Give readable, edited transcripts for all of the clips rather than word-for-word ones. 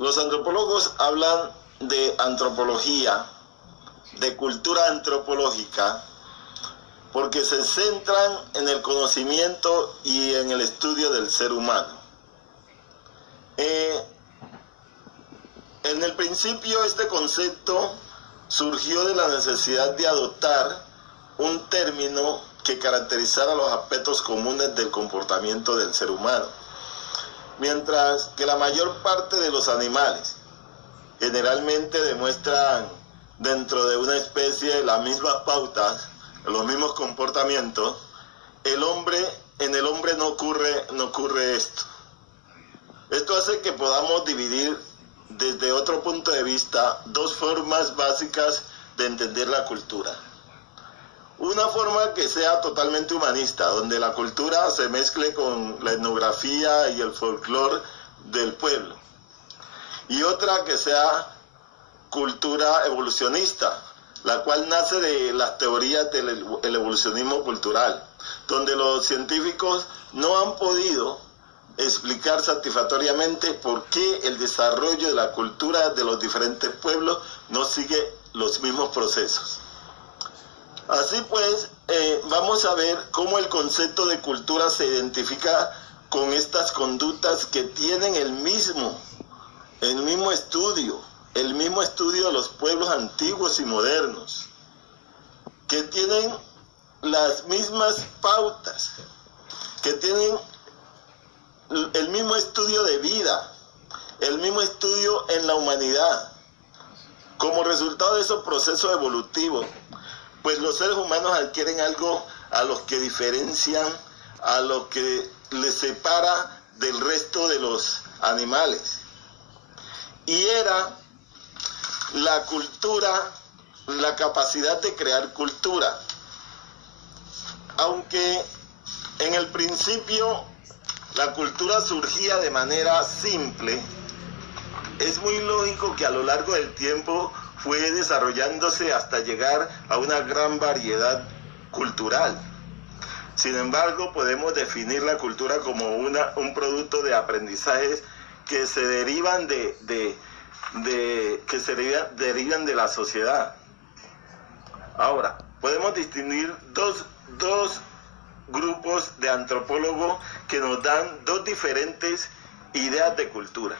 Los antropólogos hablan de antropología, de cultura antropológica, porque se centran en el conocimiento y en el estudio del ser humano. En el principio este concepto surgió de la necesidad de adoptar un término que caracterizara los aspectos comunes del comportamiento del ser humano. Mientras que la mayor parte de los animales generalmente demuestran dentro de una especie las mismas pautas, los mismos comportamientos, en el hombre no ocurre esto. Esto hace que podamos dividir desde otro punto de vista dos formas básicas de entender la cultura. Una forma que sea totalmente humanista, donde la cultura se mezcle con la etnografía y el folclore del pueblo. Y otra que sea cultura evolucionista, la cual nace de las teorías del evolucionismo cultural, donde los científicos no han podido explicar satisfactoriamente por qué el desarrollo de la cultura de los diferentes pueblos no sigue los mismos procesos. Así pues, vamos a ver cómo el concepto de cultura se identifica con estas conductas que tienen el mismo estudio de los pueblos antiguos y modernos, que tienen las mismas pautas, que tienen el mismo estudio de vida, el mismo estudio en la humanidad. Como resultado de esos procesos evolutivos, pues los seres humanos adquieren algo a los que diferencian, a lo que les separa del resto de los animales. Y era la cultura, la capacidad de crear cultura. Aunque en el principio la cultura surgía de manera simple, es muy lógico que a lo largo del tiempo fue desarrollándose hasta llegar a una gran variedad cultural. Sin embargo, podemos definir la cultura como un producto de aprendizajes que se derivan de la sociedad. Ahora, podemos distinguir dos grupos de antropólogos que nos dan dos diferentes ideas de cultura.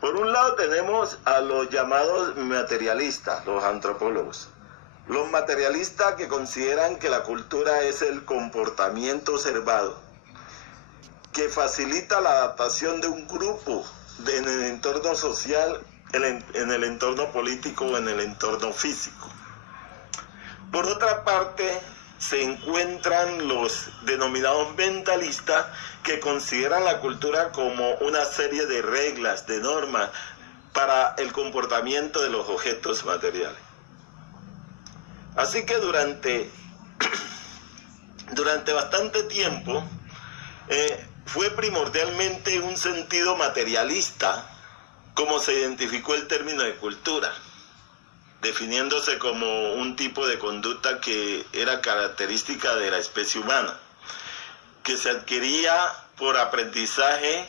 Por un lado tenemos a los llamados materialistas, los antropólogos. Los materialistas que consideran que la cultura es el comportamiento observado, que facilita la adaptación de un grupo en el entorno social, en el entorno político o en el entorno físico. Por otra parte, se encuentran los denominados mentalistas, que consideran la cultura como una serie de reglas, de normas para el comportamiento de los objetos materiales. Así que durante bastante tiempo fue primordialmente un sentido materialista como se identificó el término de cultura, definiéndose como un tipo de conducta que era característica de la especie humana, que se adquiría por aprendizaje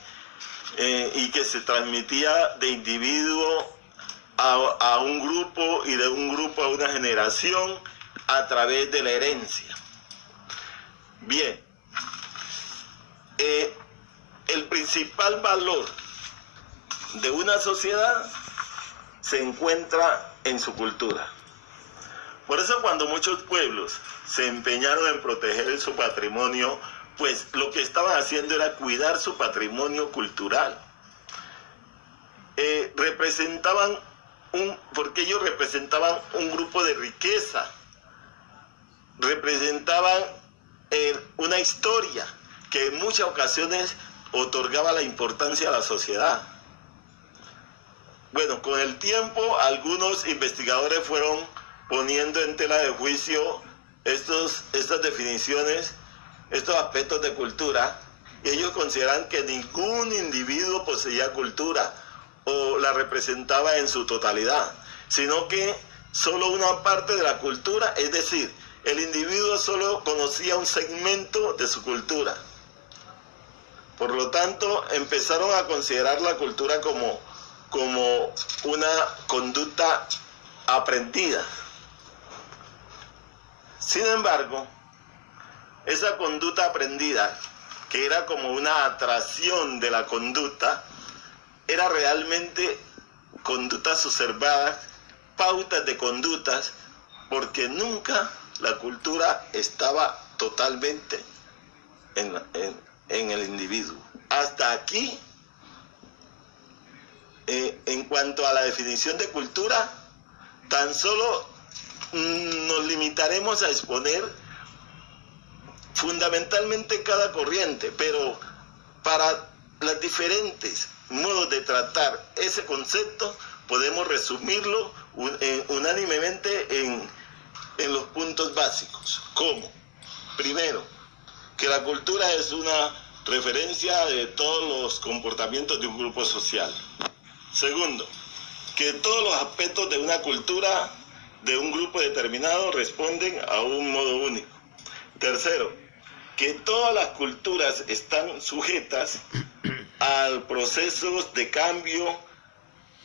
y que se transmitía de individuo a un grupo y de un grupo a una generación a través de la herencia. Bien, el principal valor de una sociedad se encuentra en su cultura. Por eso cuando muchos pueblos se empeñaron en proteger su patrimonio, pues lo que estaban haciendo era cuidar su patrimonio cultural. Porque ellos representaban un grupo de riqueza, representaban una historia que en muchas ocasiones otorgaba la importancia a la sociedad. Bueno, con el tiempo algunos investigadores fueron poniendo en tela de juicio estas definiciones, estos aspectos de cultura, y ellos consideran que ningún individuo poseía cultura o la representaba en su totalidad, sino que solo una parte de la cultura, es decir, el individuo solo conocía un segmento de su cultura. Por lo tanto, empezaron a considerar la cultura como una conducta aprendida. Sin embargo, esa conducta aprendida, que era como una atracción de la conducta, era realmente conductas observadas, pautas de conductas, porque nunca la cultura estaba totalmente en el individuo. Hasta aquí, en cuanto a la definición de cultura, tan solo nos limitaremos a exponer fundamentalmente cada corriente, pero para los diferentes modos de tratar ese concepto podemos resumirlo unánimemente en los puntos básicos. ¿Cómo? Primero, que la cultura es una referencia de todos los comportamientos de un grupo social. Segundo, que todos los aspectos de una cultura de un grupo determinado responden a un modo único. Tercero, que todas las culturas están sujetas a procesos de cambio,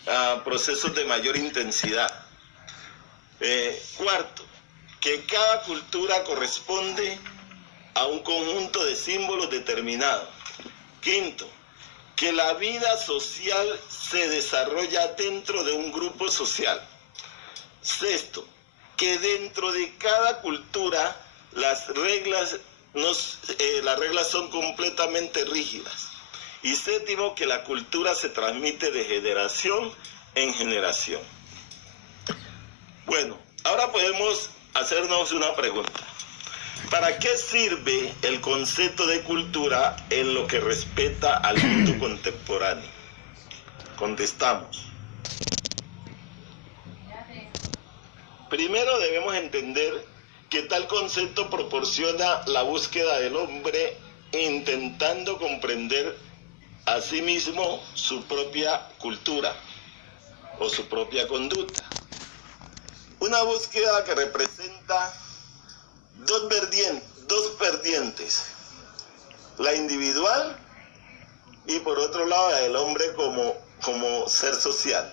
a procesos de mayor intensidad. Cuarto, que cada cultura corresponde a un conjunto de símbolos determinados. Quinto, que la vida social se desarrolla dentro de un grupo social. Sexto, que dentro de cada cultura las reglas son completamente rígidas. Y séptimo, que la cultura se transmite de generación en generación. Bueno, ahora podemos hacernos una pregunta. ¿Para qué sirve el concepto de cultura en lo que respecta al mundo contemporáneo? Contestamos. Primero debemos entender que tal concepto proporciona la búsqueda del hombre intentando comprender a sí mismo su propia cultura o su propia conducta. Una búsqueda que representa dos vertientes, la individual y por otro lado la del hombre como ser social.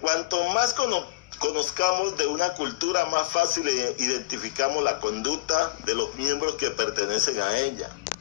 Cuanto más conozcamos de una cultura, más fácil identificamos la conducta de los miembros que pertenecen a ella.